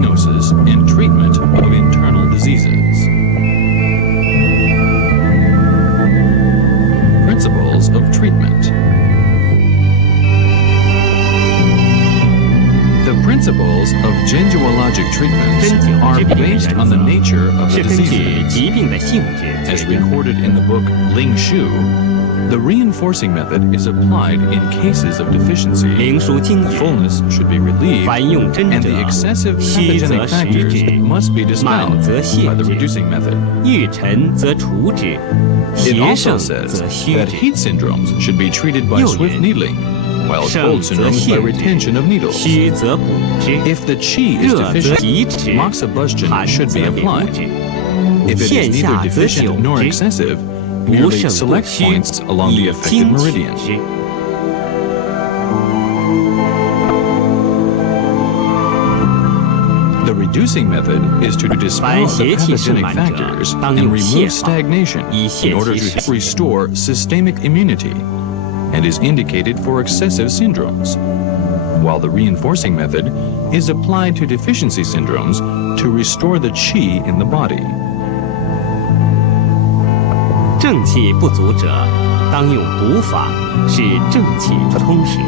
diagnosis and treatment of internal diseases. Principles of treatment. The principles of gingiologic treatments are based on the nature of the diseases. As recorded in the book Ling Shu, the reinforcing method is applied in cases of deficiency. Fullness should be relieved, and the excessive pathogenic factors must be dispelled by the reducing method. It also says that heat syndromes should be treated by swift needling, while cold syndromes by retention of needles. If the qi is deficient, moxibustion should be applied. If it is neither deficient nor excessive, merely select points along the affected meridian. The reducing method is to dispel the pathogenic factors and remove stagnation in order to restore systemic immunity, and is indicated for excessive syndromes, while the reinforcing method is applied to deficiency syndromes to restore the qi in the body. 正气不足者，当用补法，使正气充实。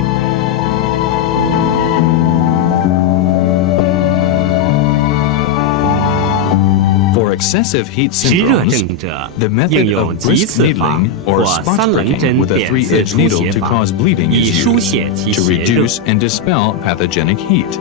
For excessive heat syndromes, the method of brisk needling or spot pricking with a 3-edged needle to cause bleeding is used to reduce and dispel pathogenic heat.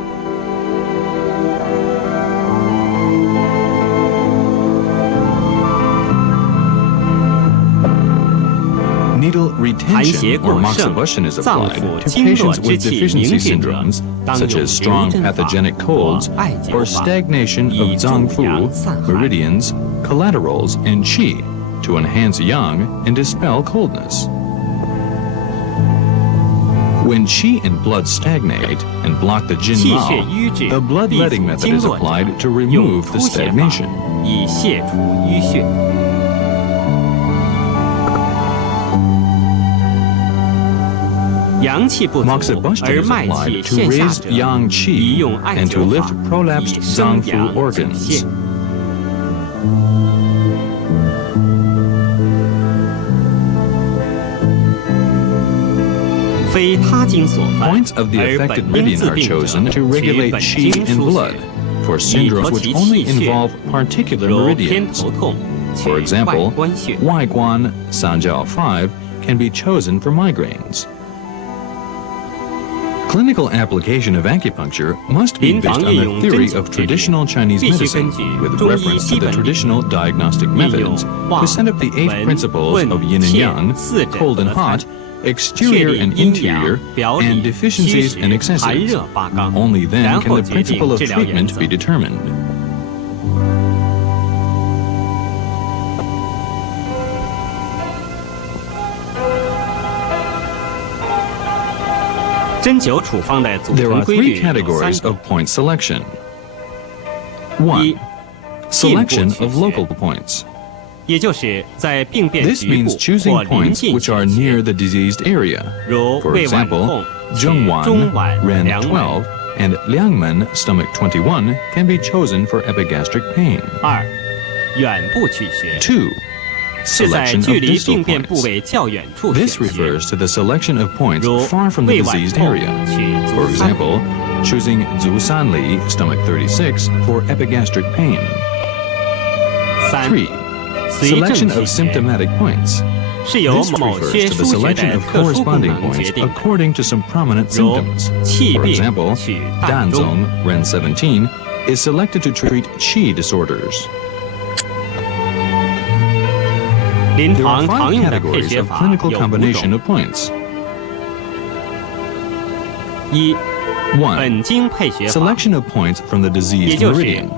Needle retention or moxibustion is applied to patients with deficiency syndromes, such as strong pathogenic colds or stagnation of zangfu, meridians, collaterals, and qi to enhance yang and dispel coldness. When qi and blood stagnate and block the jin mao, the bloodletting method is applied to remove the stagnation. Moxibustion is applied to raise yang qi and to lift prolapsed zangfu organs. Points of the affected meridian are chosen to regulate qi and blood for syndromes which only involve particular meridians. For example, Waiguan Sanjiao 5 can be chosen for migraines. Clinical application of acupuncture must be based on the theory of traditional Chinese medicine with reference to the traditional diagnostic methods to set up the 8 principles of yin and yang, cold and hot, exterior and interior, and deficiencies and excesses. Only then can the principle of treatment be determined. There are 3 categories of point selection. 1. Selection of local points. This means choosing points which are near the diseased area. For example, Zhongwan, Ren 12, and Liangmen, stomach 21, can be chosen for epigastric pain. 2. Selection of distal points. This refers to the selection of points far from the diseased area. For example, choosing Zhu Sanli, stomach 36, for epigastric pain. 3. Selection of symptomatic points. This refers to the selection of corresponding points according to some prominent symptoms. For example, Danzong, Ren 17, is selected to treat qi disorders. There are 5 categories of clinical combination of points. 1. Selection of points from the diseased meridian.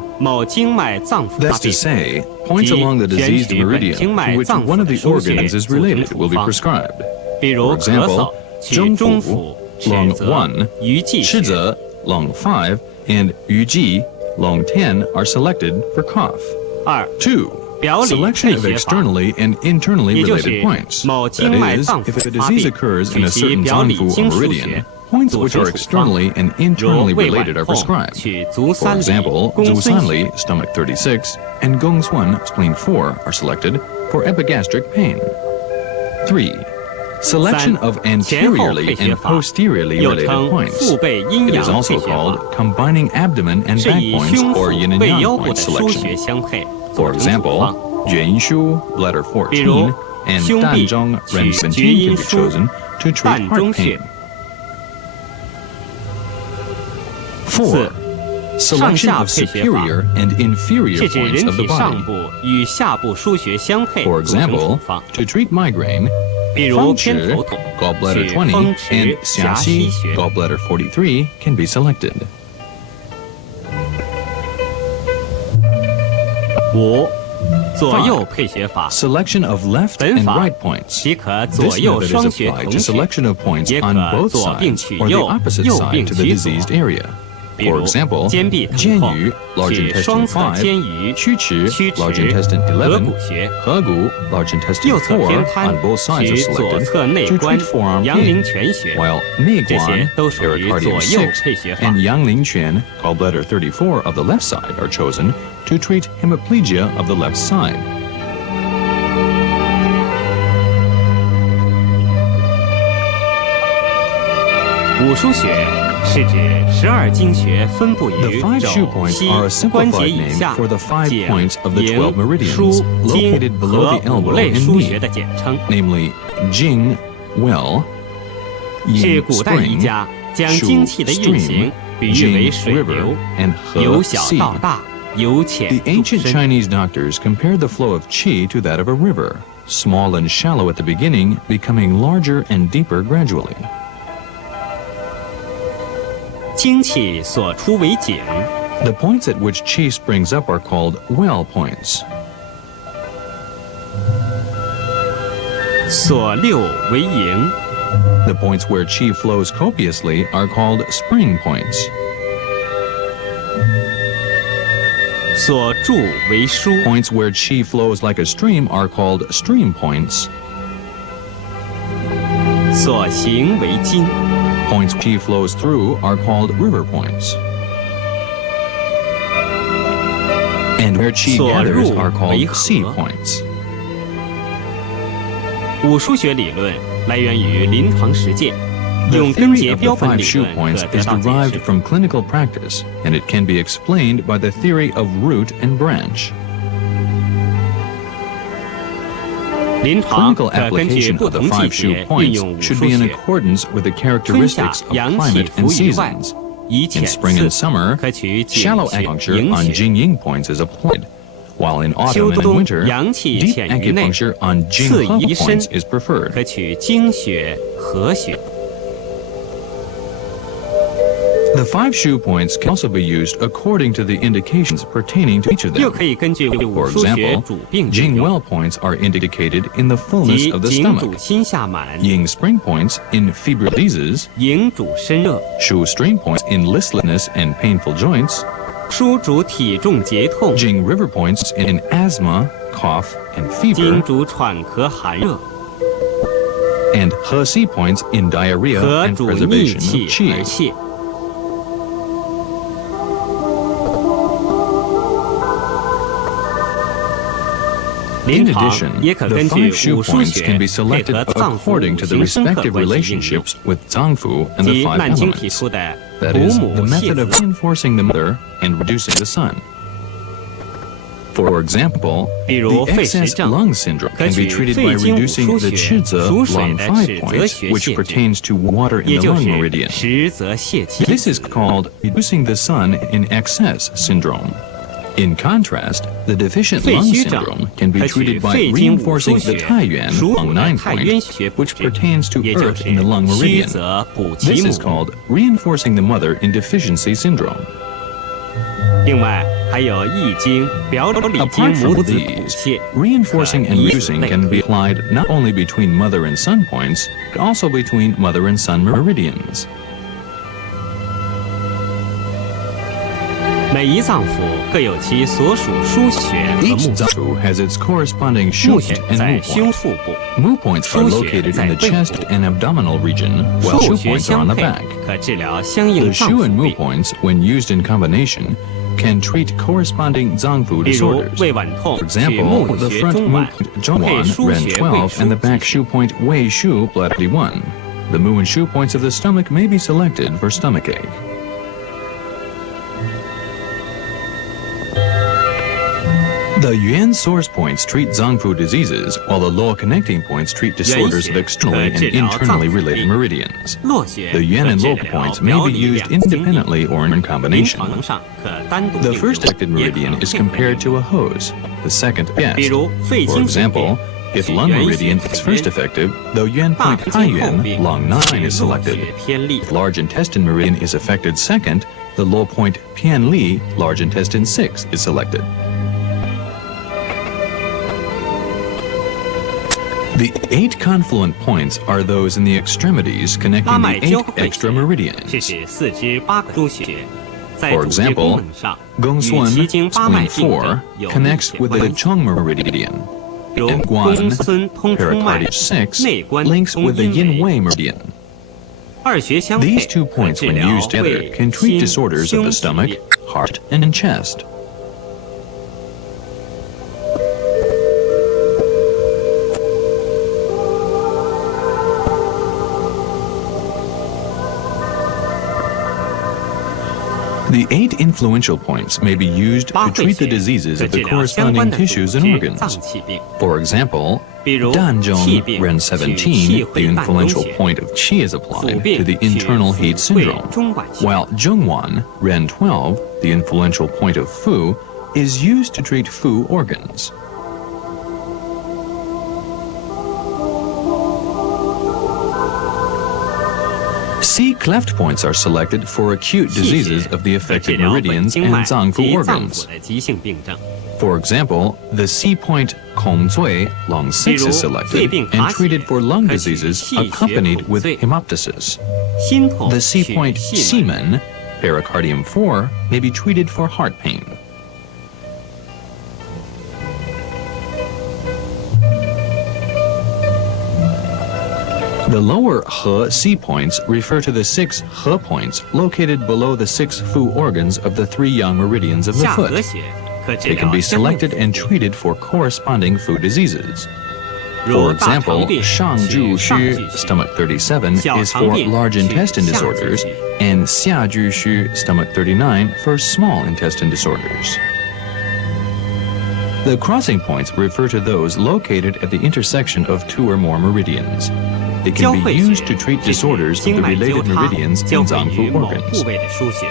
That's to say, points along the diseased meridian to which one of the organs is related will be prescribed. For example, Zhongfu, lung 1, Shize, lung 5, and Yuji, lung 10 are selected for cough. 2. Selection of externally and internally related points. That is, if a disease occurs in a certain zangfu or meridian, points which are externally and internally related are prescribed. For example, Zu San Li, stomach 36, and Gong Suan, spleen 4, are selected for epigastric pain. 3. Selection of anteriorly and posteriorly related points. It is also called combining abdomen and back points or yin and yang point selection. For example, Juan Shu, bladder 14, and Danzhong, ren 17 can be chosen to treat heart pain. 4. Selection of superior and inferior points of the body. For example, to treat migraine, Fengchi, gallbladder 20, and Xiaxi, gallbladder 43, can be selected. 5. 左右配穴法 Selection of left and right points. This method is applied to selection of points on both sides or the opposite side to the diseased area. For example, Jianyu, large intestine 5, Qu-Qi, large intestine 11, Hegu, large intestine 4, on both sides are selected to treat forearm pain, while Neiguan, pericardium 6, and Yanglingquan, gallbladder 34 of the left side are chosen to treat hemiplegia of the left side. 五腧穴是指12经穴分布于 The 5 shu 肘、 points 膝 are a 关节 simplified 以 name 下 for the 5颈、 points of the 12营、 meridians 腧、 located 经 below 和 the 5 elbow 类 and 腧穴 knee, 的简称， namely Jing, well, 是 Yin, 古代医 spring, 家将 Shu, 精气的运行 stream, 比喻为 Jing, 水流 river,，and 由 He, 小 sea. 到大，由浅 The 入 ancient 深。 Chinese doctors compared the flow of qi to that of a river, small and shallow at the beginning, becoming larger and deeper gradually. 精气所出为井， The points at which qi springs up are called well points. 所溜为营， The points where qi flows copiously are called spring points. 所注为枢， Points where qi flows like a stream are called stream points. 所行为津， Points qi flows through are called river points. And where qi gathers are called sea points. 五腧穴理论来源于临床实践， The 用根 theory 结 of the 标本 5理 shu 论 points 可得 is 到解 derived 释。 from clinical practice, and it can be explained by the theory of root and branch. 临床 Clinical 可根据 application 不 of the 同季 5 shu 节运 points 用五 should 腧 be in 穴。 accordance with the 春夏 characteristics of 阳气 climate 浮 and 于外， seasons. 以 In 浅 spring 刺 and summer, 可取井 shallow 穴、 acupuncture 营 on 穴。 Jingying points is applied, while in 秋 autumn and in 冬 winter, 阳气 deep 潜于内， acupuncture on 刺 Jinghe 于深 points is preferred. 可取经穴、合穴。 The 5 shu points can also be used according to the indications pertaining to each of 又 them. 可以根据五 For 腧穴 example, 主病运 Jing 用， well points are indicated in the 即 fullness of the 井主 stomach. 心下满， Ying spring points in febrile diseases, 营主身热， Shu stream points in listlessness and painful joints, 枢主体重结痛， Jing river points in asthma, cough, and 经 fever, 主喘咳寒热， and He si points in diarrhea 和 and 主逆 preservation 气 of 而 qi. 泻。 临 In 床 addition, 也可 the 根据 5 shu 五腧 points 穴 can be 配 selected 合脏腑 according 五 to the 行深刻 respective 关系应用， relationships with Zangfu and the 即 5难经提 elements. 出的 That 补 is, 母 the 泻 method 子 of reinforcing the mother and reducing the son. For example, 比如 the 肺石 excess 症 lung syndrome 可 can be 取 treated 肺 by 经五 reducing 腧 the 穴 Chizhe 属水 lung 的 5尺泽 points, 穴 which 泻 pertains to water in 也 the 就 lung 是 meridian. 实则泻气。 This is called reducing the sun in excess syndrome. In contrast, the deficient 肺 lung 虚症 syndrome can be 可取 treated by 肺经五 reinforcing 腧 the 穴 Taiyuan 属 lung 母的 9太渊 point, 穴补 which 之， pertains to 也就 earth 是 in the lung 虚 meridian. 则补其 This 母 is。called reinforcing the mother in deficiency syndrome. 另外还有易经、表里经 Apart 母 from 子补 these, 泻， reinforcing and 以此 reducing 类 can be 推。 applied not only between mother and son points, but also between mother and son meridians. 每一脏腑各有其所属腧穴和 Each 目 zanfu has its corresponding 目 shu 穴 and 在 mu 胸 point. 腹部， Mu points are 腧穴 located 在 in the 背 chest 部， and abdominal region, while 腧 shu 穴 points are 相 on the 配 back. 可治疗相应 The 脏 shu 腑 and mu 病， points, when used in combination, can treat corresponding zangfu 比如 disorders. 胃脘痛 For 取 example, 目 the 穴 front 中 mu 脘， point 配 Zhongwan, 腧 Ren 穴 12, 胃 and the 腧 back 即 shu point Wei Shu, Blatty 1. The mu and shu points of the stomach may be selected for stomachache. The Yuan source points treat zangfu diseases, while the Luo connecting points treat disorders of externally and internally related meridians. 络穴 The Yuan 可 and 治 Luo 疗 points 苗 may be 里 used 两经病， independently or in 临 combination. 床上可单独 The 并 first 用， acted 也可 meridian 配 is 合 compared 运 to 用 a hose, the second 比 best. 如肺 For 经血病 example, if lung meridian is first effective, the Yuan 大 point 肠经后 Haiyuan, 病 long 9 is 络 selected. 穴偏利。 If large intestine meridian is affected second, the low point Pian Li, large intestine 6, is selected. The 8 confluent points are those in the extremities 拉 connecting 脉 the 交 8汇 extra 穴是 meridians. 指四肢8个腧穴，在 For 主穴功 example, 能上与 Gongsuan, 奇经八脉 spleen 病症 4, 有密 connects 切 with the 关系。 Chong meridian. 比如 And 公 Guan, 孙通冲脉 pericardium 6, 内关 links 通 with the 阴 Yin 维， Wei meridian. 二穴相配 These two 可 points, 治 when 疗 used together, 胃、 can treat 心、 disorders of 胸 the 疾 stomach, 病。 heart, and chest. The 8 influential points may be used 八 to 会 treat the 穴 diseases 可 of 治 the 疗相 corresponding 关的组 tissues and 织 organs. 脏器病， For example, 比如气 Danzhong 病 Ren 取 17, 气 the 会膻中 influential 穴， point of qi is 腹 applied 病 to the 取 internal 腹 heat 胃 syndrome, 中脘穴。 while Zhongwan Ren 12, the influential point of fu, is used to treat fu organs. C cleft points are selected for acute 气 diseases 血 of the 可治 affected 疗本 meridians 经 and 脉 zangfu 及脏 organs. 腑的急性病症。 For example, the C point Kong Zui, long 6 is 比如， selected 肺病 and 卡血 treated for lung 可取 diseases 气血 accompanied 孔 with 醉 hemoptysis. 心痛 The C 取 point 细门， Semen, pericardium 4, may be treated for heart pain. The lower He C points refer to the 6 He points located below the 6 Fu organs of the 3 yang meridians of the 下颌 foot. 穴可治 They can 疗 be 相应 selected and 疾病， treated for corresponding food diseases. 如 For 大肠 example, 病取 Shangju 上 Xu, 巨穴， stomach 37, 小 is 肠 for 病 large 取 intestine 下巨 disorders, 穴， and Xiaju Xu, stomach 39, for small intestine disorders. The crossing points refer to those located at the intersection of 2 or more meridians. They 交 can be 汇 used 穴 to treat 是指 disorders of 经 the 脉交 related 叉 meridians 交 and 汇于 zangfu 某 organs. 部位的腧穴，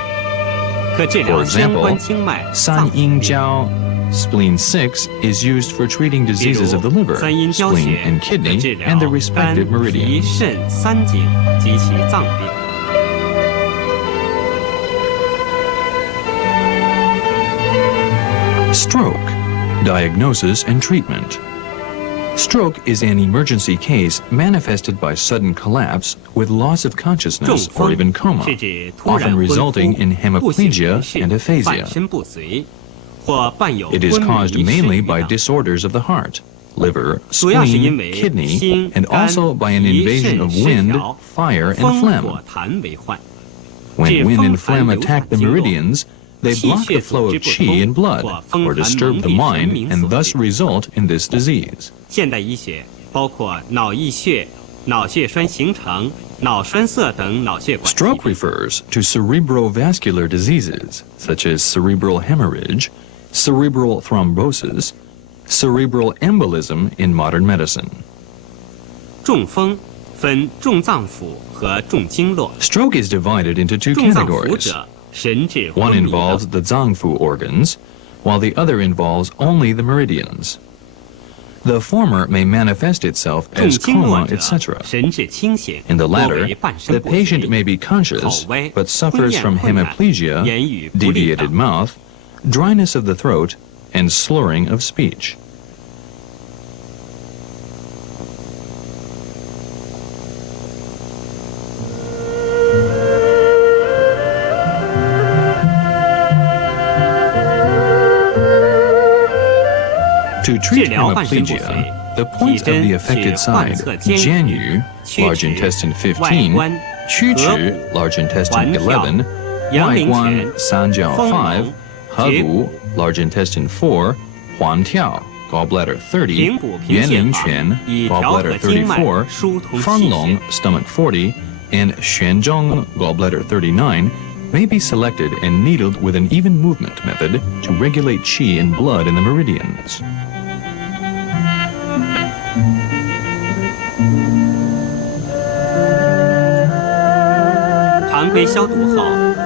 可治 For 疗相关 example, 经脉脏 San 腑 Yin 病。 Jiao, spleen 6, is used for treating 比 diseases 如 of the liver, 三阴交 spleen, 穴 and 可 kidney, 治疗 and the 肝、 respective 脾、 meridians. 肾三经及其脏病。 Stroke, diagnosis and treatment. Stroke is an emergency case manifested by sudden collapse with loss of 中 consciousness or 风 even coma, 是指突然 often 昏 resulting 忽 in 不省 hemiplegia 人事 and 半 aphasia. 身不遂，或伴有 It is 昏 caused 迷 mainly 失 by 语等。 disorders of the heart, liver, 主要是因 spleen, 为 kidney, 心、 and 肝、 also by an 脾、 invasion 肾 of 失 wind, 调， fire, and 风 phlegm. 火痰为患。 When 致 wind 风 and 寒 phlegm 流 attack 散 the 经络， meridians, they 气 block 血 the 组 flow 织 of 不 qi 通 and blood, 或风 or 寒 disturb 蒙 the 蔽神 mind, 明 and 所 thus 致。 result in this disease. 现代医学包括脑溢血、脑血栓形成、脑栓塞等脑血管疾 Stroke 病。 refers to cerebrovascular diseases such as cerebral hemorrhage, cerebral thrombosis, cerebral embolism in modern medicine. 中风分重脏腑和重经络。 Stroke is divided into 2重脏腑 categories. 者，神志 One 昏迷 involves 的； the zangfu organs, while the other involves only the meridians. The former may manifest itself 重 as 经络 coma, 者， etc. 神志清醒， In the 多 latter, 为半身 the 不遂 patient may be conscious 口歪 but 吞 suffers 咽 from 困难 hemiplegia, 言语不利 deviated 等。 mouth, dryness of the throat, and slurring of speech. To treat hemiplegia, the points of the affected side, Jianyu, large intestine 15, Quzhi, large intestine 11, Waiguan, Sanjiao 5, Hegu, large intestine 4, Huantiao, gallbladder 30, Yuanlingquan, gallbladder 34, Fanglong, stomach 40, and Xuanzhong, gallbladder 39, may be selected and needled with an even movement method to regulate qi and blood in the meridians.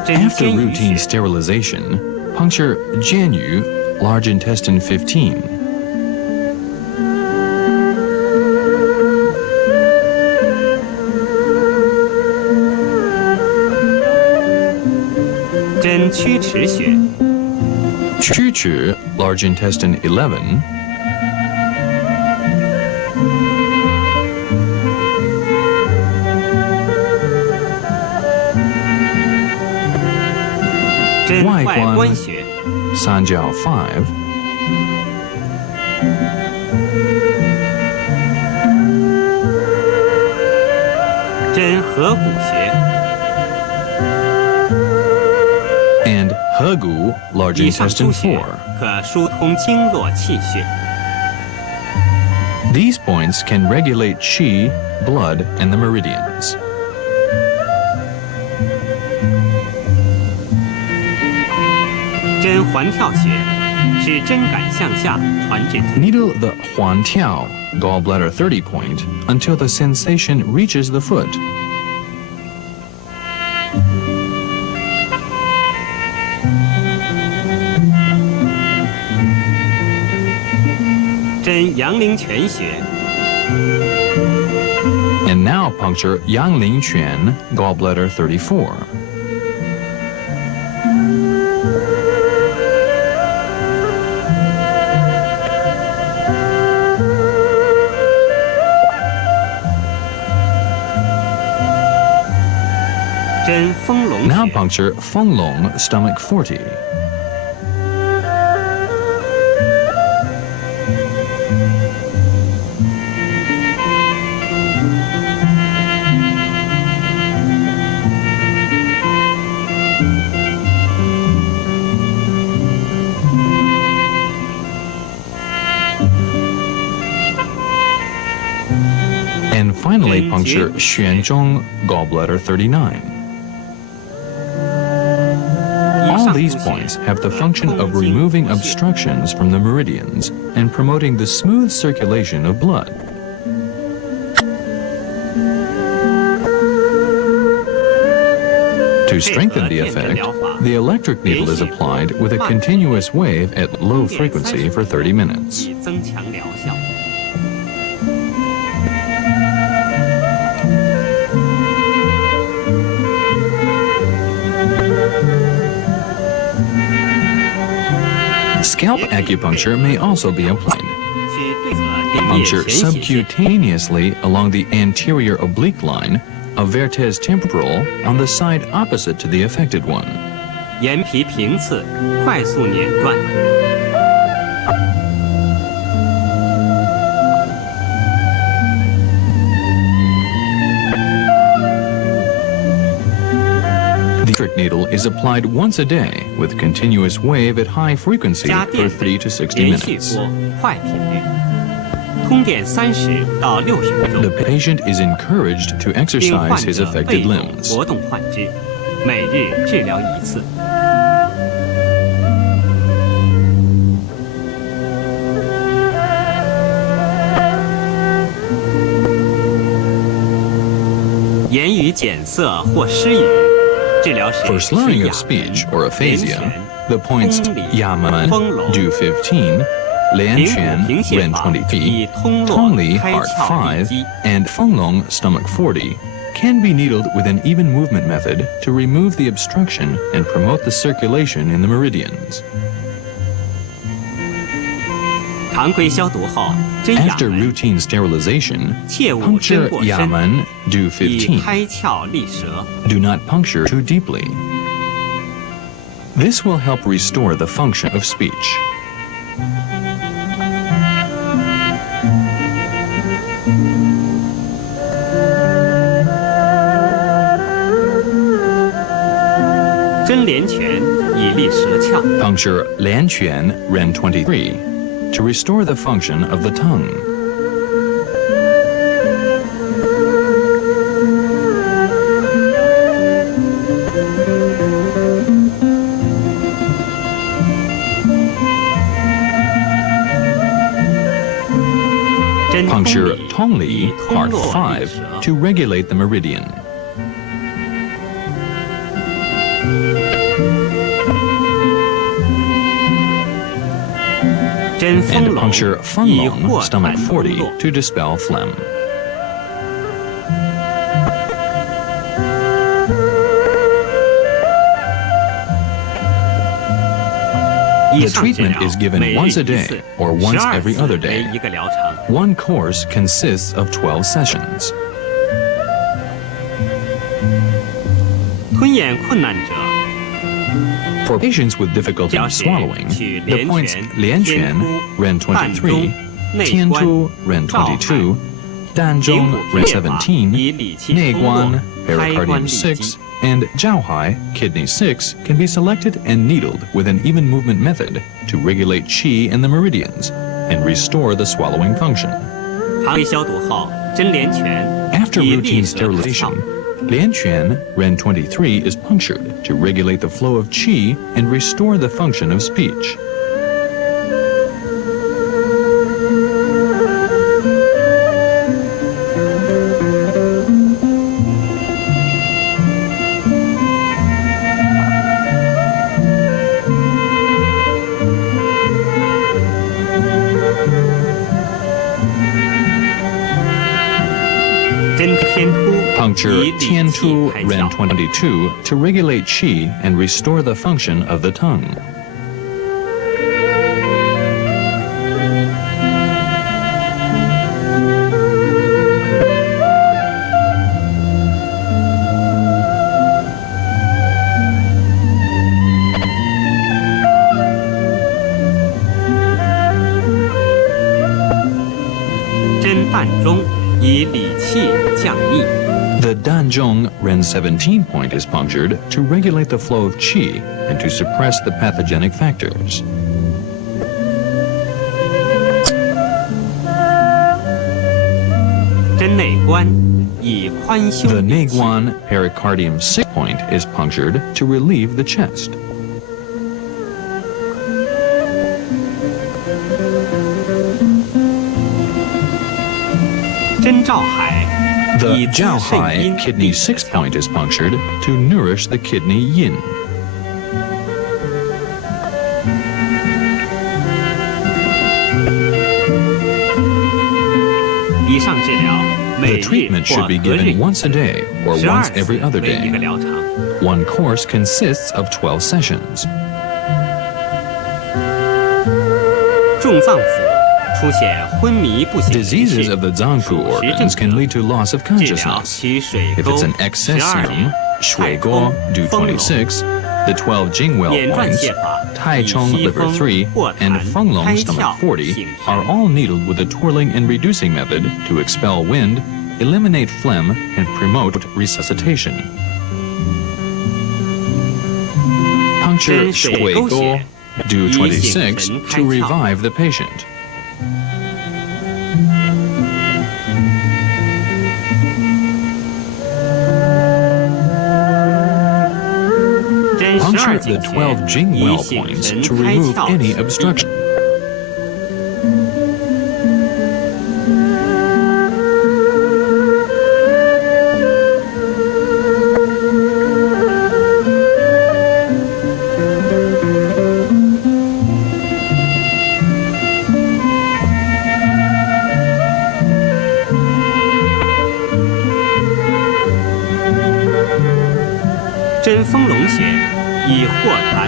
After routine sterilization, puncture Jianyu, large intestine 15. Quzhi, large intestine 11. Waiguan, Sanjiao 5. And Hegu, large intestine 4. These points can regulate qi, blood, and the meridians. Needle the Huantiao, gallbladder 30 point, until the sensation reaches the foot. And now puncture Yanglingquan, gallbladder 34. Now puncture Fanglong, stomach 40. And finally puncture Xuanzhong, gallbladder 39. All these points have the function of removing obstructions from the meridians and promoting the smooth circulation of blood. To strengthen the effect, the electric needle is applied with a continuous wave at low frequency for 30 minutes. Scalp acupuncture may also be applied. Puncture subcutaneously along the anterior oblique line of vertes temporal on the side opposite to the affected one. The electric needle is applied once a day with continuous wave at high frequency for 30 to 60 minutes. The patient is encouraged to exercise his affected limbs. For slurring of speech or aphasia, the points Yamen, Du 15, Lianquan, Ren 20, Tongli, Heart 5, and Fanglong, Stomach 40, can be needled with an even movement method to remove the obstruction and promote the circulation in the meridians. After routine sterilization, puncture Yamen, Du 15. Do not puncture too deeply. This will help restore the function of speech. 连泉以利舌窍。 Puncture 连泉 Ren 23 to restore the function of the tongue. Puncture Tongli Part 5 to regulate the meridian. And puncture Fenglong Stomach 40 to dispel phlegm. The treatment is given once a day or once every other day. One course consists of 12 sessions. 吞咽困难者 For patients with difficulty swallowing, the points Lianquan, Ren 23, Tiantu, Ren 22, Danzhong, Ren 17, Neiguan, pericardium 6, and Jiaohai, kidney 6, can be selected and needled with an even movement method to regulate qi in the meridians and restore the swallowing function. 肠胃消毒后，针连泉 After 以 routine 利舌自 sterilization, 窍。 Lianquan, Ren 23, is punctured to regulate the flow of qi and restore the function of speech. Puncture Tiantu Ren 22 to regulate qi and restore the function of the tongue. The Danzhong Ren 17 point is punctured to regulate the flow of qi and to suppress the pathogenic factors. The Neiguan pericardium 6 point is punctured to relieve the chest. The Jiaohai kidney 6 point is punctured to nourish the kidney yin. The treatment should be given once a day or once every other day. One course consists of 12 sessions. Diseases of the Zangfu organs can lead to loss of consciousness. If it's an excess serum, Shui Guo, Du 26, the 12 Jingwell points, Tai Chong liver 3, and Fenglong stomach 40 are all needled with a twirling and reducing method to expel wind, eliminate phlegm, and promote resuscitation. Puncture Shui Guo, Du 26 to revive the patient. Puncture the 12 Jingwell points to remove any obstruction.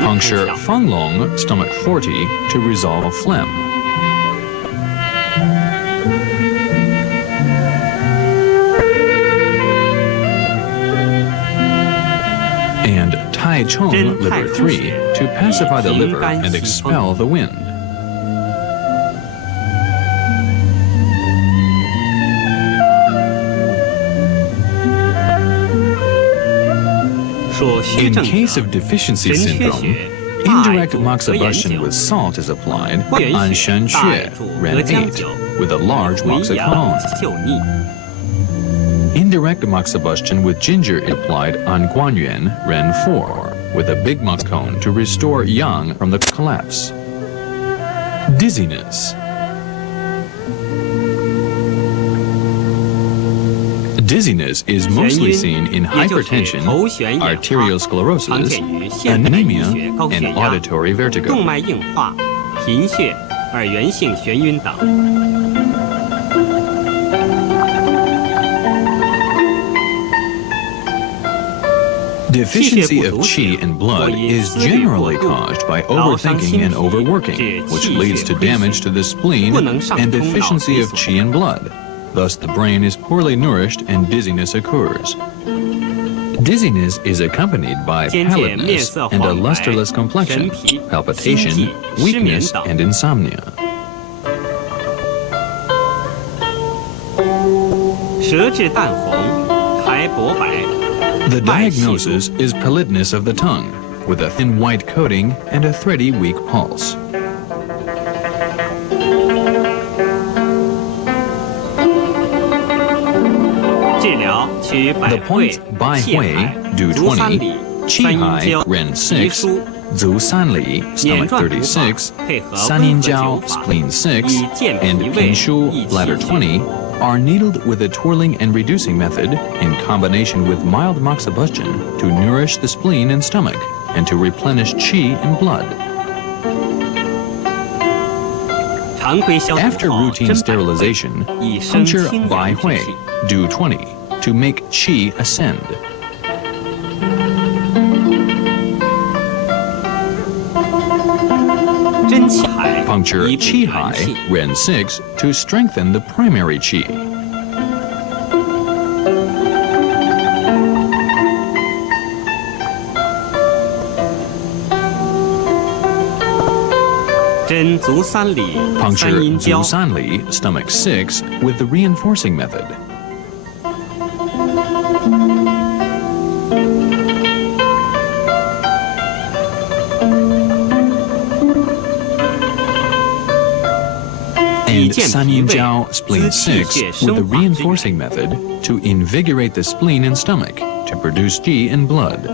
Puncture Fenglong stomach 40 to resolve phlegm. And Tai Chong liver 3 to pacify the liver and expel the wind. In case of deficiency syndrome, indirect moxibustion with salt is applied on Shen Xue, Ren 8, with a large moxicone. Indirect moxibustion with ginger is applied on Guanyuan, Ren 4, with a big moxicone to restore yang from the collapse. Dizziness. Dizziness is mostly seen in hypertension, arteriosclerosis, anemia, and auditory vertigo. 动脉硬化、贫血、耳源性眩晕等。 Deficiency of qi and blood is generally caused by overthinking and overworking, which leads to damage to the spleen and deficiency of qi and blood. Thus, the brain is poorly nourished and dizziness occurs. Dizziness is accompanied by pallidness and a lusterless complexion, palpitation, weakness, and insomnia. 舌质淡红，苔薄白。 The diagnosis is pallidness of the tongue, with a thin white coating and a thready, weak pulse. The points Bai Hui, Du 20, Qi Hai, Ren 6, Zu San Li, Stomach 36, San Yin Jiao, Spleen 6, and Pin Shu, Bladder 20, are needled with a twirling and reducing method in combination with mild moxibustion to nourish the spleen and stomach and to replenish qi and blood. After routine sterilization, puncture Bai Hui, Du 20, to make qi ascend. Puncture Qi Hai, Ren 6, to strengthen the primary qi. Puncture Zu San Li, Stomach 6, with the reinforcing method. And San Yin Jiao, Spleen 6, with the reinforcing method to invigorate the spleen and stomach to produce qi and blood.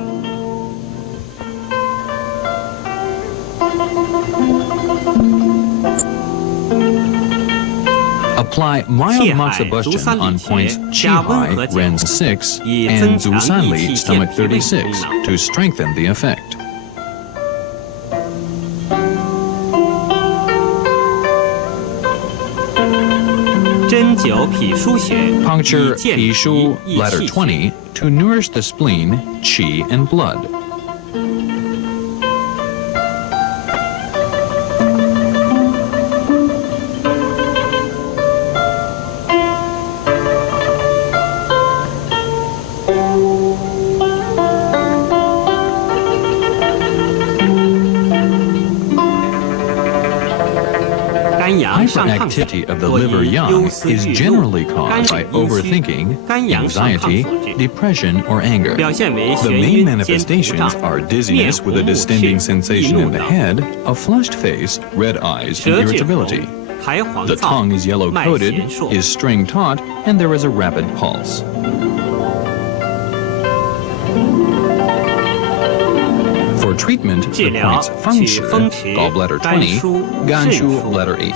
Apply mild moxibustion on points Qi Hai, Ren 6, and Zu San Li, Stomach 36, to strengthen the effect. Puncture Pi Shu, Bladder 20, to nourish the spleen, qi, and blood. Hyperactivity of the liver yang is generally caused by overthinking, anxiety, depression, or anger. The main manifestations are dizziness with a distending sensation in the head, a flushed face, red eyes, and irritability. The tongue is yellow-coated, is string-taut, and there is a rapid pulse. For treatment, the points Fengshi, gallbladder 20, Ganshu, bladder 18,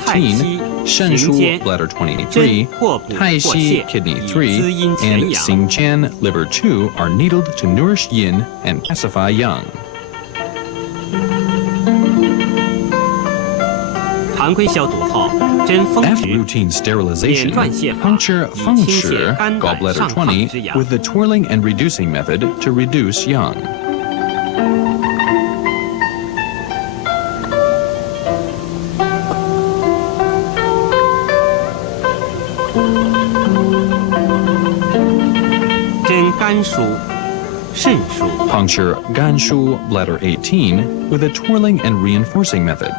Shenshu, bladder 23, Taixi, kidney 3, and Xingqian, liver 2, are needled to nourish yin and pacify yang. After routine sterilization, puncture Fengshi, gallbladder 20, with the twirling and reducing method to reduce yang. Puncture Ganshu, bladder 18, with a twirling and reinforcing method.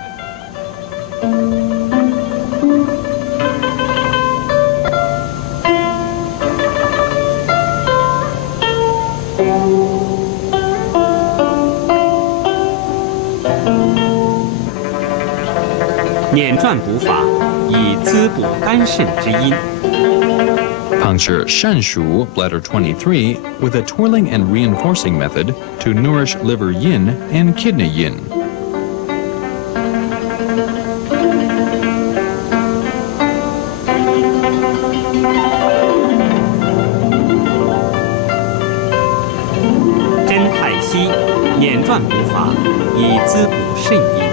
捻转补法以滋补肝肾之阴。 Puncture 肾腧 bladder 23 with a twirling and reinforcing method to nourish liver yin and kidney yin. 真太溪捻转补法以滋补肾阴。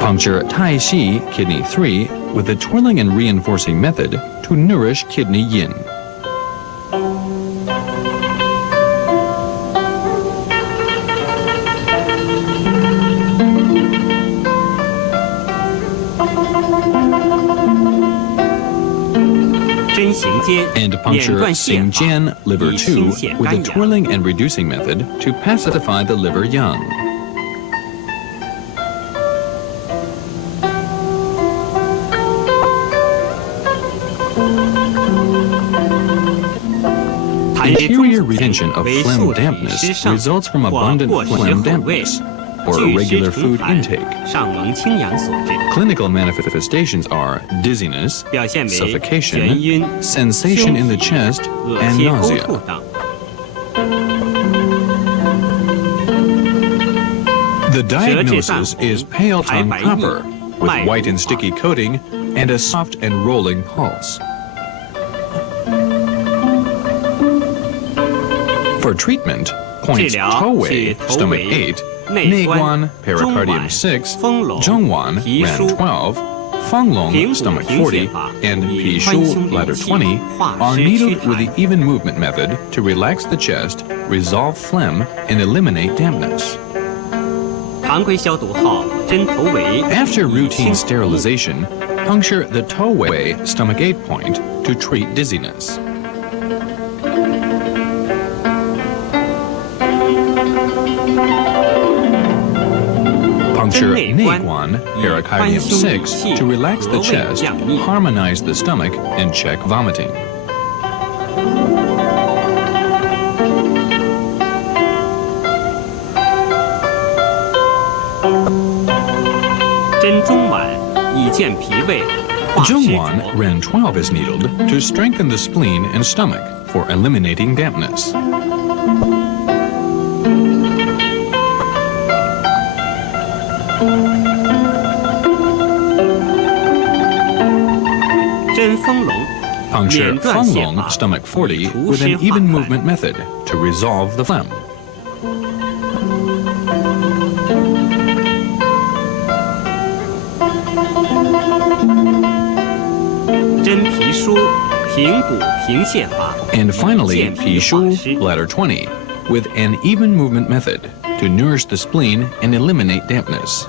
Puncture Tai Xi kidney 3 with a twirling and reinforcing method to nourish kidney yin. 真行间 And 捻 puncture 转泻 Xing 法 Jian liver 以 2 清泻 with a 肝阳。 twirling and reducing method to pacify the liver yang. 痰液中 Interior 阻 retention of 为 phlegm 宿体 dampness 失上 results from 或 abundant 过食 phlegm 后味 dampness or 巨 irregular 食 food 成痰 intake. 上蒙清阳所致， Clinical manifestations are dizziness, 表现为眩 suffocation, 晕、 sensation in the 胸 chest, 恶 and 心、呕 nausea. 吐等。 The diagnosis is pale tongue 苔白腻 copper with 脉 white 不 and sticky 滑 coating and a soft and rolling pulse. For treatment, 治 points 疗 Towei, 去头 stomach 围、 8, 内关、 Neiguan, 中 pericardium 脘、 6, 丰隆、 Zhongwan, 皮 ran 舒、 12, Fanglong, 平补 stomach 平泻 40, 法 and 以 Pishu, 宽胸 bladder 理气 20, 化 are 湿祛 needled with 痰 the。even movement method to relax the chest, resolve phlegm, and eliminate dampness. 常规消毒后，针头围 After 以 routine 清 sterilization, puncture the Towei stomach 8 point to treat dizziness. Puncture 针内关 Neiguan, 以 pericardium 宽胸理 6 气 to relax 和 the 胃 chest, 降逆。 harmonize the stomach, and check vomiting. 针中脘以健脾胃，化湿 Zhongwan 浊。 ran 12 is needled to strengthen the spleen and stomach for eliminating dampness. 针丰隆 Puncture 捻转泻 Fanglong 法 stomach 40以除 with 湿 an 化 even 痰。 movement method to resolve the phlegm. 针皮舒平补平泻法 And 以 finally, 健脾化 Pishu, 湿。 bladder 20, with an even movement method to nourish the spleen and eliminate dampness.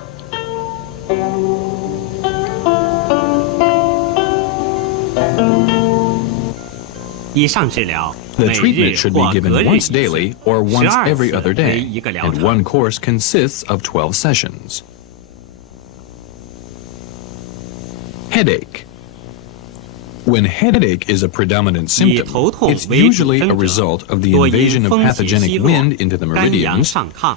以上治疗 The 每日 treatment should 或 be 隔 given 日 once 一次 daily or once 12 every 次 other 为 day, 一个疗 and 程。 one course consists of 12 sessions. Headache. When headache is a predominant symptom, 头痛 it's 为主 usually a 症者 result of the 多因 invasion of 风邪 pathogenic 息落 wind into the 肝阳 meridians, 上亢，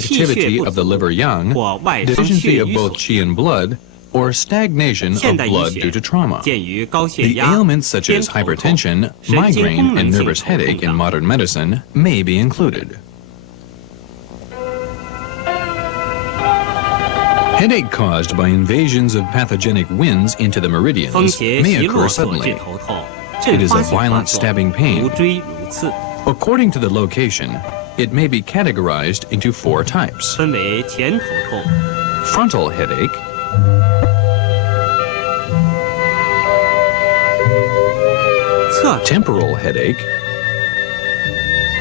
气血 hyperactivity 不 of the 足 liver yang, 或外伤 deficiency 血 of 瘀 both 所 qi and blood, or stagnation 现 of 代医 blood 学 due to trauma. 鉴于高血 The 压、 ailments such 偏 as 头痛、 hypertension, 神经 migraine, 功能 and 性 nervous 头痛 headache in 等。 modern medicine may be included. Headache caused by invasions of pathogenic winds into the 风 meridians 邪 may 袭 occur 落所致 suddenly. 头痛， It 阵 is 发 a 性发 violent 作， stabbing pain. 如锥如刺， According to the location, it may be categorized into 4 types: 分为前头痛、 frontal headache, 侧头 temporal headache,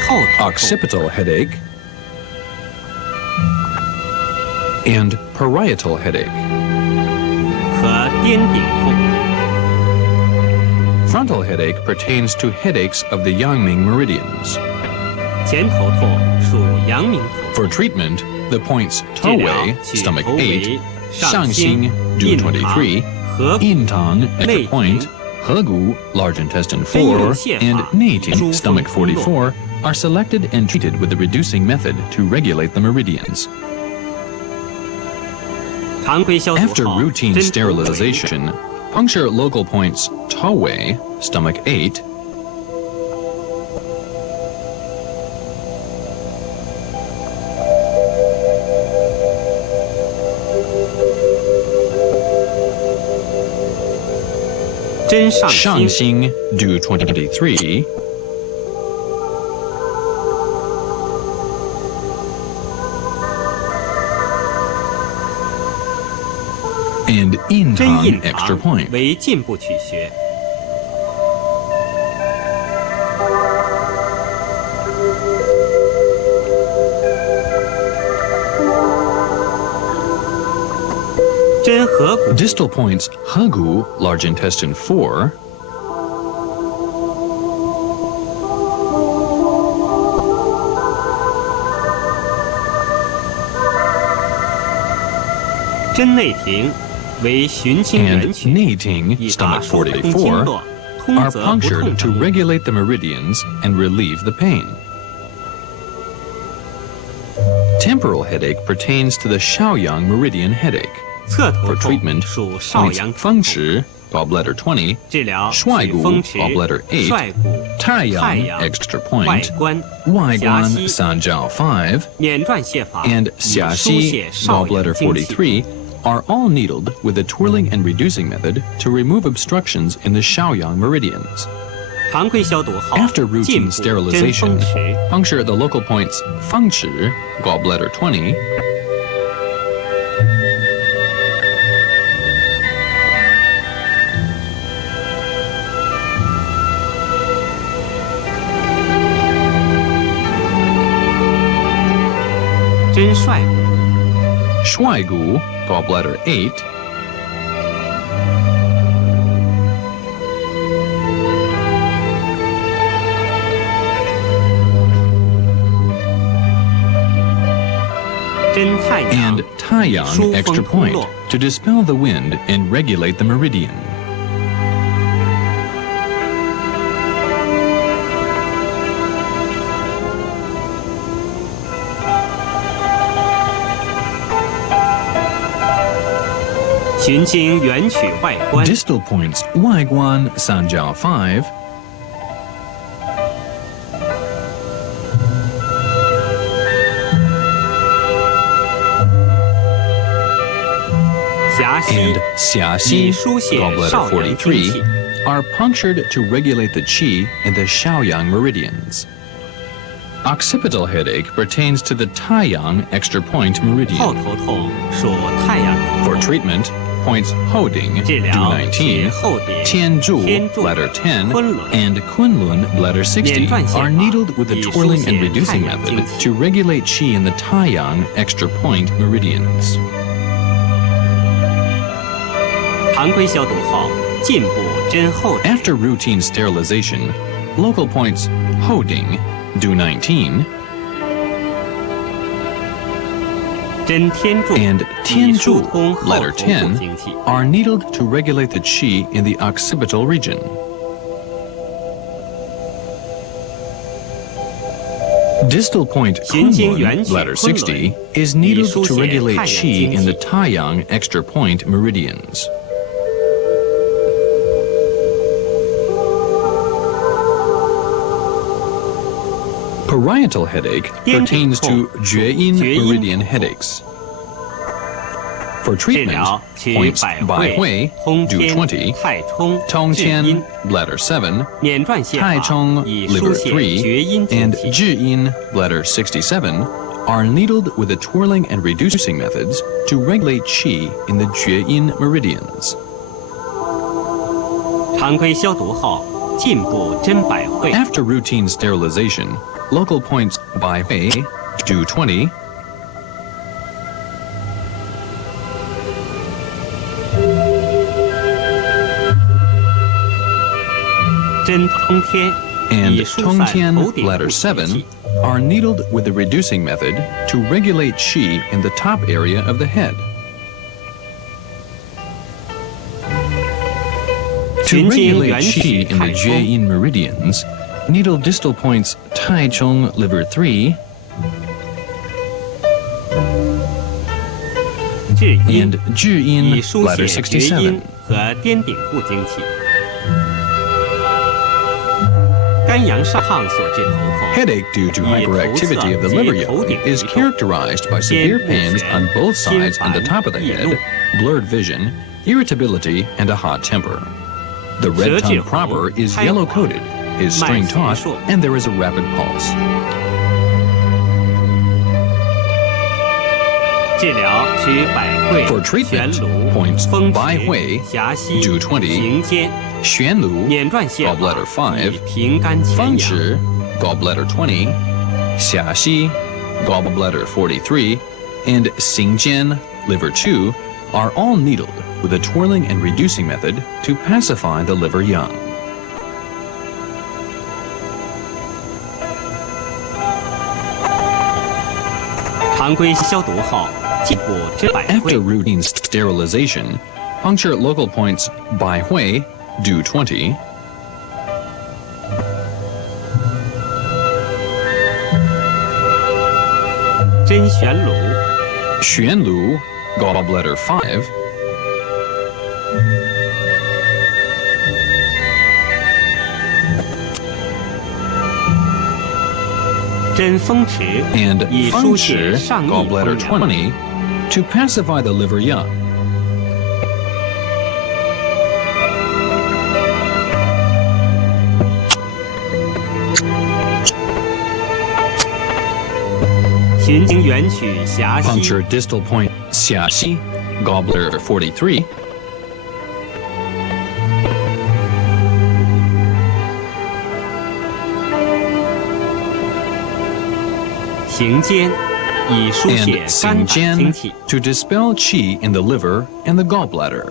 后头痛、 occipital headache, and parietal headache. 和颠顶痛。 Frontal headache pertains to headaches of the Yangming meridians. 前头痛属阳明头 For treatment, the points 治疗 Towei, 取 stomach 头 8, 围、上 Shangxing, 心、 June 印堂 23, 合谷 Yintang, at the 内 point, 庭 Hegu, large intestine 分用 4, 泻 and 法 Neiting, 诸 stomach 风通络 44, are selected and treated with the reducing method to regulate the meridians. After routine sterilization, puncture local points Towei, stomach 8, Shangxing, do 23, and Yintang extra point. 为进步取学。真合谷 Distal points Hegu, large intestine 4,真内庭为循经 and 原曲， Neiting, 以达 stomach 疏通经 44, 络，通 are 则不痛 punctured to 等。 regulate the meridians and relieve the pain. Temporal headache pertains to the Shaoyang meridian headache. 侧头 For 痛 treatment, 属少 points 阳 Feng 痛， Shi, gallbladder 20, 治疗 Shuai 取 Gu, 风池、 gallbladder 8, 帅谷、 Taiyang, 阳、 extra 外 point, 观、 Waiguan, 辖西、 Sanjiao 5, 捻转泻法 and 以书 Xiaxi, 写少阳 gallbladder 精气。 43, are all needled with a twirling and reducing method to remove obstructions in the Shaoyang meridians. 常规消毒后， After 进 routine 补真 sterilization, 风池。 puncture the local points Fengchi, gallbladder 20,真帅谷 Shuai Gu, gallbladder 8,真太阳 and Taiyang, Shu extra Feng point, Kulo. to dispel the wind and regulate the meridian.《循经原曲外观》 Distal points Waiguan, Sanjiao 5, 辖西 and Xiaxi, 以书写 gallbladder 少阳精 43, 气， are punctured to regulate the qi in the Shaoyang meridians. Occipital headache pertains to the Taiyang extra point 后 meridian. 头痛属太阳头 For 痛， treatment, points Hoding, 治 do 疗是 19, 后点、 Tianzhu, 天柱、 bladder 10, 昆仑 and Kunlun, bladder 60, 连转线法， are needled with a 以书 twirling 写 and 太 reducing 阳 method 精气。 to regulate qi in the Taiyang extra point meridians. 常规消毒后，进补真后点， After routine sterilization, local points Hoding, do 19, 真天柱 and 以疏 Tianzhu, 通后 bladder 头部 10, 精气。 are needled to regulate the qi in the occipital region. Distal point 循经 Kunlun, 原曲 bladder 昆仑 60, is 以 needed 书 to 写 regulate 太阳 qi 精 in the 气。 Taiyang extra point meridians. Parietal headache 颠 pertains 顶 to 痛属 Jueyin 厥阴 meridian 头痛 headaches. For 治 treatment, 疗取 points 百 Bai 会 Hui, 通 do 天 20, 太冲、治 Tongqian, 阴、 bladder 7, 捻转泻 Tai 法 Chong, 以 liver 书写 3, 厥阴精 and 气。 Zhiyin, bladder 67, are needled with a twirling and reducing methods to regulate qi in the Jueyin meridians. 常规消毒后，进补真百会， After routine sterilization, local points Bai Hui, do 20, 真通天 and 以疏散 Tongtian, 头顶部 bladder 邪 7, 气。 are needled with a reducing method to regulate qi in the top area of the head. To 循经 regulate 原 qi 曲 in the 太冲， Jueyin meridians, needle distal points Taichung, liver 3, 至阴， and 至阴 以书 bladder 写厥阴 67. 和颠顶部经气。肝阳上亢所致头痛， Headache due to hyperactivity of the liver young is characterized by severe pains on both sides and the top of the head, blurred vision, irritability, and a hot temper. The red tongue proper is yellow-coated, is string taut, and there is a rapid pulse. 治疗取百会、 For 悬 treatment, 颅、 points 风池、 Baihui, 狭溪、 do 20, 行间、 Xuanlu, 碾转泻 gallbladder 法，以 5, 平肝潜阳。 Fengchi, gallbladder 20, Xiaxi, gallbladder 43, and Xingjian, liver 2, are all needled with a twirling and reducing method to pacify the liver young. 常规消毒后，进补治百 After 会。 routine sterilization, puncture local points Baihui, do 20, 针悬颅、 Xuanlu, gallbladder 5, 针风池， and 以疏解 Fengchi, 上逆 gallbladder 风阳。 20, to pacify the liver young. 循经原曲狭溪， Puncture distal point Xiaxi, gallbladder 43, 行间，以疏 and 解肝胆经 Xingjian 气。 to dispel qi in the liver and the gallbladder.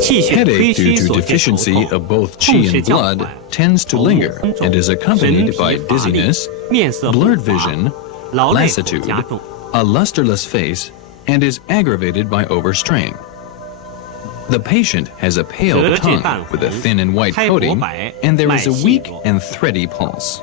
气血亏 Headache 虚 due to 所致头 deficiency 痛， of both 痛 qi 势 and 较 blood 缓， tends to 头目 linger 红肿 and is 神 accompanied 疲 by 乏力 dizziness, 面色不 blurred 发 vision, 劳累苦 lassitude, 加重。 a lusterless face, and is aggravated by overstrain. The patient has a pale 舌质 tongue 淡 with a 红， thin and white 苔薄 coating, 白， and there 脉 is a 细 weak 弱。 and thready pulse.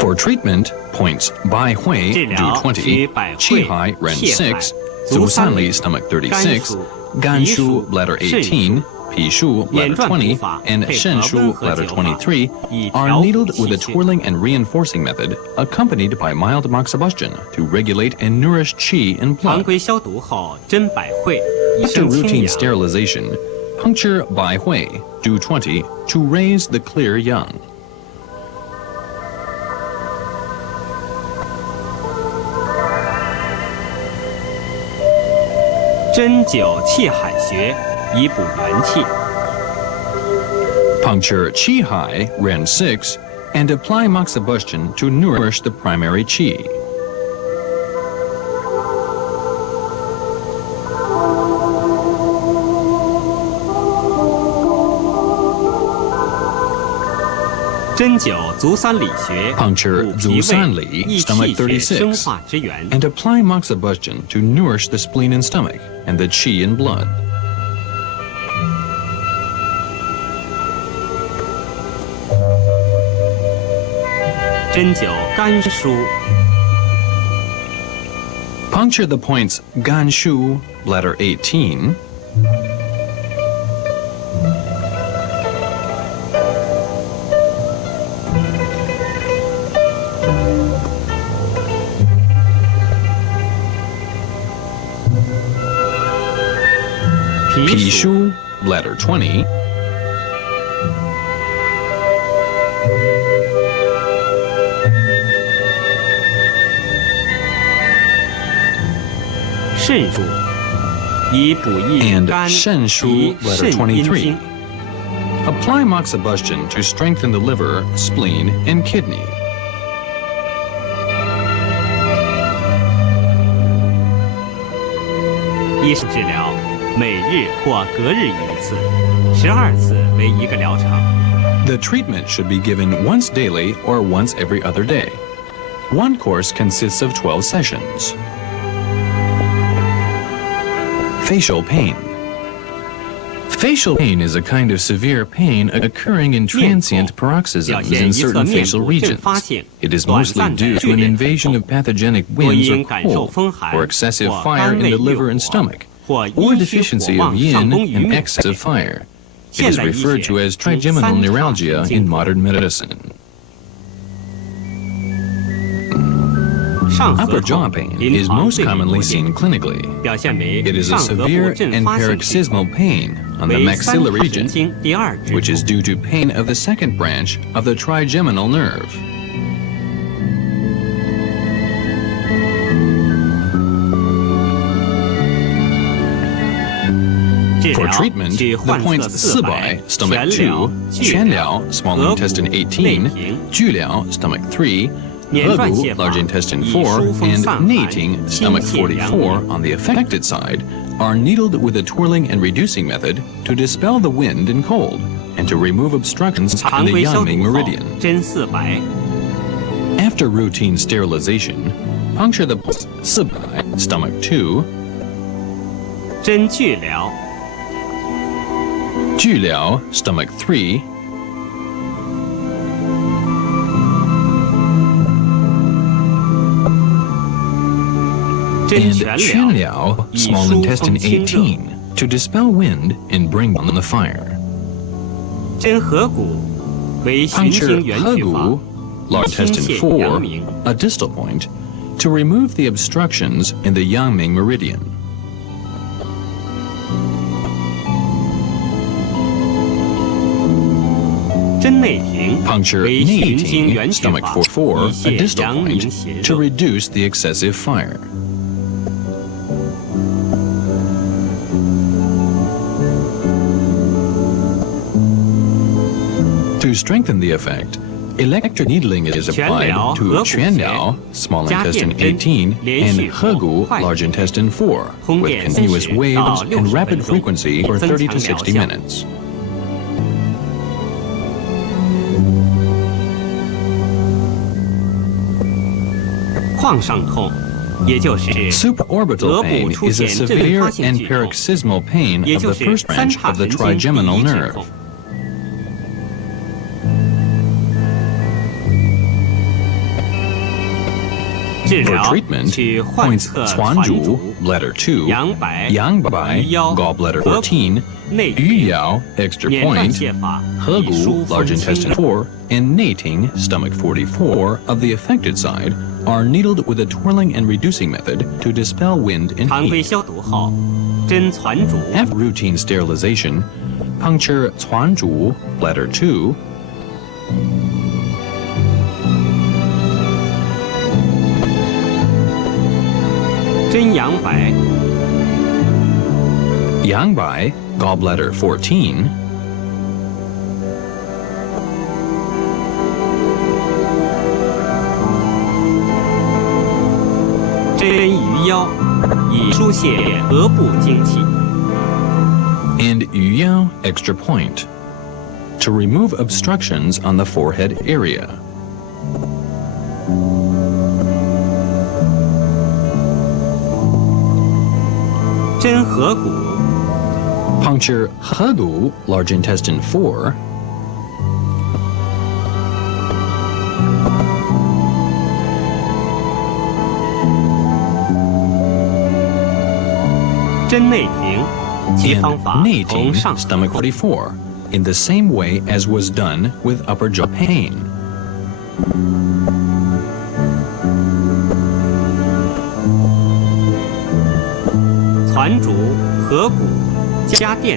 For treatment, points Baihui, 治 do 疗 20, 取百会、 Qihai, Ren 泻海、 6, 足三 Zusanli, 里、 stomach 肝 36, 属、脾 Ganshu, 属、 bladder 肾 18, 属。 Pishu, 眼 bladder 转补 20, 法 and 配合 Shenshu, 温和 bladder 灸法， 23, 以 are 调补 needled with a 气血。 twirling and reinforcing method, accompanied by mild moxibustion to regulate and nourish qi and 常 blood. 规消毒后，针百会，以 After 生清 routine 阳。 sterilization, puncture Baihui, do 20, to raise the clear young. 针灸气海穴，以补元气。 Puncture Qihai, Ren 6, and apply moxibustion to nourish the primary qi. 针灸足三里穴， Puncture 补脾胃， Zusanli, 益 stomach 气血生 36, 化之源。 and apply moxibustion to nourish the spleen and stomach and the qi and blood. 针灸肝腧， Puncture the points Ganshu, bladder 18, 脾腧， Pishu, bladder 20, 肾腧，以补益 and 肝、 Shenshu, 脾、 bladder 肾阴 23. 经。 Apply moxibustion to strengthen the liver, spleen, and kidney. 医生治疗，每日或隔日一次，12次为一个疗程。 The treatment should be given once daily or once every other day. One course consists of 12 sessions. Facial pain. Facial pain is a kind of severe pain occurring in transient paroxysms in certain facial regions. It is mostly due to an invasion of pathogenic winds or cold, or excessive fire in the liver and stomach, or deficiency of yin and excess of fire. It is referred to as trigeminal neuralgia in modern medicine. Upper jaw pain is most commonly seen clinically. It is a severe and paroxysmal pain on the maxilla region, which is due to pain of the second branch of the trigeminal nerve. For treatment, the points 400, stomach 2, 全疗, small intestine 18, 巨疗, stomach 3, 合谷, large intestine 4, and 内庭, stomach 44, on the affected side, are needled with a twirling and reducing method to dispel the wind and cold, and to remove obstructions in the Yangming meridian. After routine sterilization, puncture the 400, stomach 2, 巨疗, stomach 3, and 全疗, small intestine 18, to dispel wind and bring down the fire. Puncture 合谷, large intestine 4, a distal point, to remove the obstructions in the Yangming meridian. Puncture 内庭, stomach 44, a distal point, to reduce the excessive fire. To strengthen the effect, electric needling is applied to 全疗, small intestine 18, and 合谷, large intestine 4, with continuous waves and rapid frequency for 30 to 60 minutes. Supraorbital pain is a severe and paroxysmal pain of the first branch of the trigeminal nerve. For treatment, points 传主, bladder 2, 阳白, gallbladder 14, 鱼姚, extra point, 合谷, large intestine 4, and 内庭, stomach 44, of the affected side, are needled with a twirling and reducing method to dispel wind and heat. After routine sterilization, puncture 传主, bladder 2, 阳白, gallbladder 14, 鱼腰, 以疏泄额部精气. and 鱼姚, extra point, to remove obstructions on the forehead area. Puncture 合谷, large intestine 4, 内庭, stomach 44, in the same way as was done with upper jaw pain.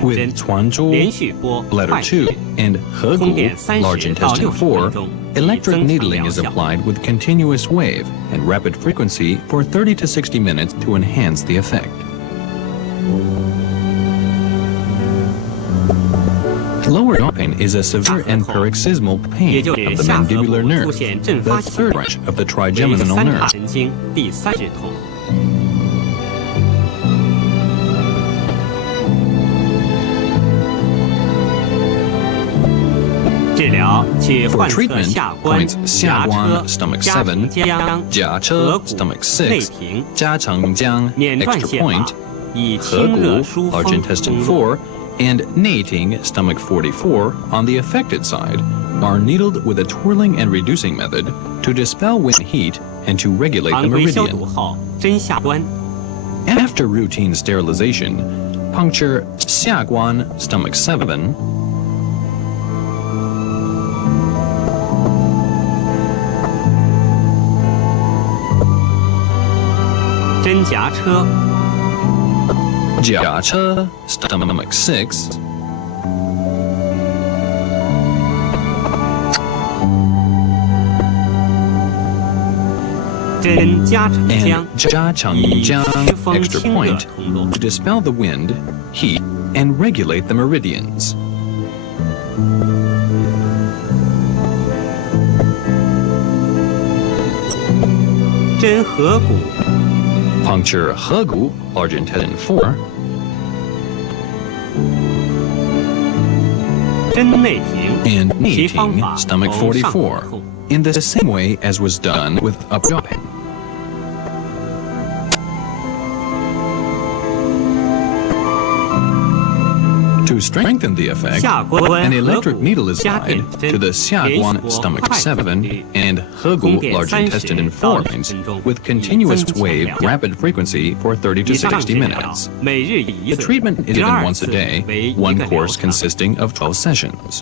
With 传主, bladder 2, and 合谷, large intestine 4, electric needling is applied with continuous wave and rapid frequency for 30 to 60 minutes to enhance the effect. Lower jaw pain is a severe and paroxysmal pain of the mandibular nerve, the third branch of the trigeminal nerve. For treatment, points 下关, stomach 7, 甲车, stomach 6, 加长江, extra point,合谷, large intestine 4, and Neiting, stomach 44, on the affected side, are needled with a twirling and reducing method to dispel wind heat and to regulate the 常规消 meridian. 毒后针下关， After routine sterilization, puncture 下关, stomach 7, 针夹车， 甲车, stomach 6, 针加成浆 and 加成浆, 驱风 extra 清热 point, 通络， to dispel the wind, heat, and regulate the meridians. 针合谷， Puncture 合谷, large intestine 4, 针内庭， and 其方 Neiting, 法 stomach 同上 44, 合后， in the same way as was done with upper jaw pain. To strengthen the effect, 下关 an 合 electric 谷 needle is 加 applied 点针， to the 下关 连续 stomach 快速 7率 and 合谷 cung电 large 30 intestine 到 4 60 points 分钟， with 以 continuous 增强 wave 量 rapid frequency for 30 to 以上 60治疗 minutes. 每日一 The 次， treatment is 第 given 二 once a 次 day, 为一 one 个疗 course 程。 consisting of 12 sessions.